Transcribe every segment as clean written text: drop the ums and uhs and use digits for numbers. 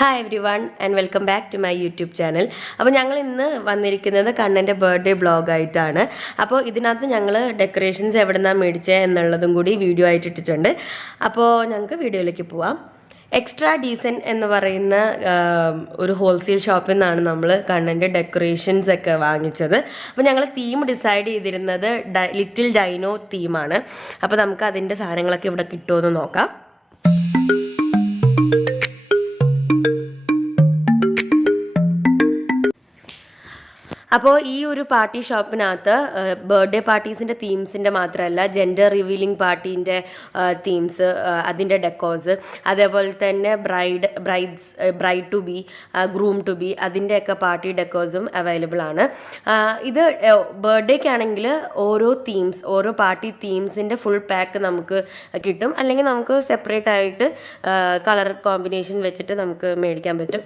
Hi everyone and welcome back to my YouTube channel. അപ്പോൾ ഞങ്ങൾ ഇന്ന് വന്നിരിക്കുന്നത് കണ്ണൻ്റെ ബർത്ത്ഡേ ബ്ലോഗായിട്ടാണ്. അപ്പോൾ ഇതിനകത്ത് ഞങ്ങൾ ഡെക്കറേഷൻസ് എവിടെ നിന്നാണ് മേടിച്ചത് എന്നുള്ളതും കൂടി വീഡിയോ ആയിട്ട് ഇട്ടിട്ടുണ്ട്. അപ്പോൾ ഞങ്ങൾക്ക് വീഡിയോയിലേക്ക് പോവാം. എക്സ്ട്രാ ഡീസൻ എന്ന് പറയുന്ന ഒരു ഹോൾസെയിൽ ഷോപ്പിൽ നിന്നാണ് നമ്മൾ കണ്ണൻ്റെ ഡെക്കറേഷൻസ് ഒക്കെ വാങ്ങിച്ചത്. അപ്പോൾ ഞങ്ങൾ തീം ഡിസൈഡ് ചെയ്തിരുന്നത് ലിറ്റിൽ ഡൈനോ തീമാണ്. അപ്പോൾ നമുക്ക് അതിൻ്റെ സാധനങ്ങളൊക്കെ ഇവിടെ കിട്ടുമോ എന്ന് നോക്കാം. അപ്പോൾ ഈ ഒരു പാർട്ടി ഷോപ്പിനകത്ത് ബർത്ത്ഡേ പാർട്ടീസിൻ്റെ തീംസിൻ്റെ മാത്രമല്ല, ജെൻഡർ റിവീലിംഗ് പാർട്ടീൻ്റെ തീംസ്, അതിൻ്റെ ഡെക്കോസ്, അതേപോലെ തന്നെ bride to be, groom to be, അതിൻ്റെയൊക്കെ പാർട്ടി ഡെക്കോസും അവൈലബിൾ ആണ്. ഇത് ബർത്ത്ഡേക്കാണെങ്കിൽ ഓരോ പാർട്ടി തീംസിൻ്റെ ഫുൾ പാക്ക് നമുക്ക് കിട്ടും. അല്ലെങ്കിൽ നമുക്ക് സെപ്പറേറ്റ് ആയിട്ട് കളർ കോമ്പിനേഷൻ വെച്ചിട്ട് നമുക്ക് മേടിക്കാൻ പറ്റും.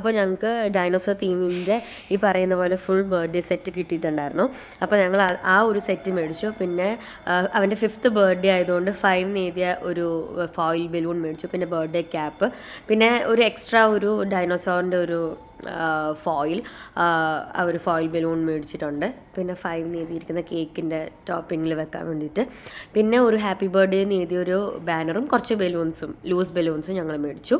അപ്പോൾ ഞങ്ങൾക്ക് ഡൈനോസർ തീമിൻ്റെ ഈ പറയുന്ന പോലെ ഫുൾ ബർത്ത്ഡേ സെറ്റ് കിട്ടിയിട്ടുണ്ടായിരുന്നു. അപ്പോൾ ഞങ്ങൾ ആ ഒരു സെറ്റ് മേടിച്ചു. പിന്നെ അവൻ്റെ 5th ബർത്ത്ഡേ ആയതുകൊണ്ട് 5 എഴുതിയ ഒരു ഫോയിൽ ബലൂൺ മേടിച്ചു. പിന്നെ ബർത്ത്ഡേ ക്യാപ്പ്, പിന്നെ ഒരു എക്സ്ട്രാ ഒരു ഡൈനോസോറിൻ്റെ ഒരു ഫോയിൽ ആ ഒരു ഫോയിൽ ബലൂൺ മേടിച്ചിട്ടുണ്ട്. പിന്നെ 5 എഴുതിയിരിക്കുന്ന കേക്കിൻ്റെ ടോപ്പിങ്ങിൽ വെക്കാൻ വേണ്ടിയിട്ട്. പിന്നെ ഒരു ഹാപ്പി ബർത്ത്ഡേ എന്ന് എഴുതിയൊരു ബാനറും കുറച്ച് ബലൂൺസും ലൂസ് ബലൂൺസും ഞങ്ങൾ മേടിച്ചു.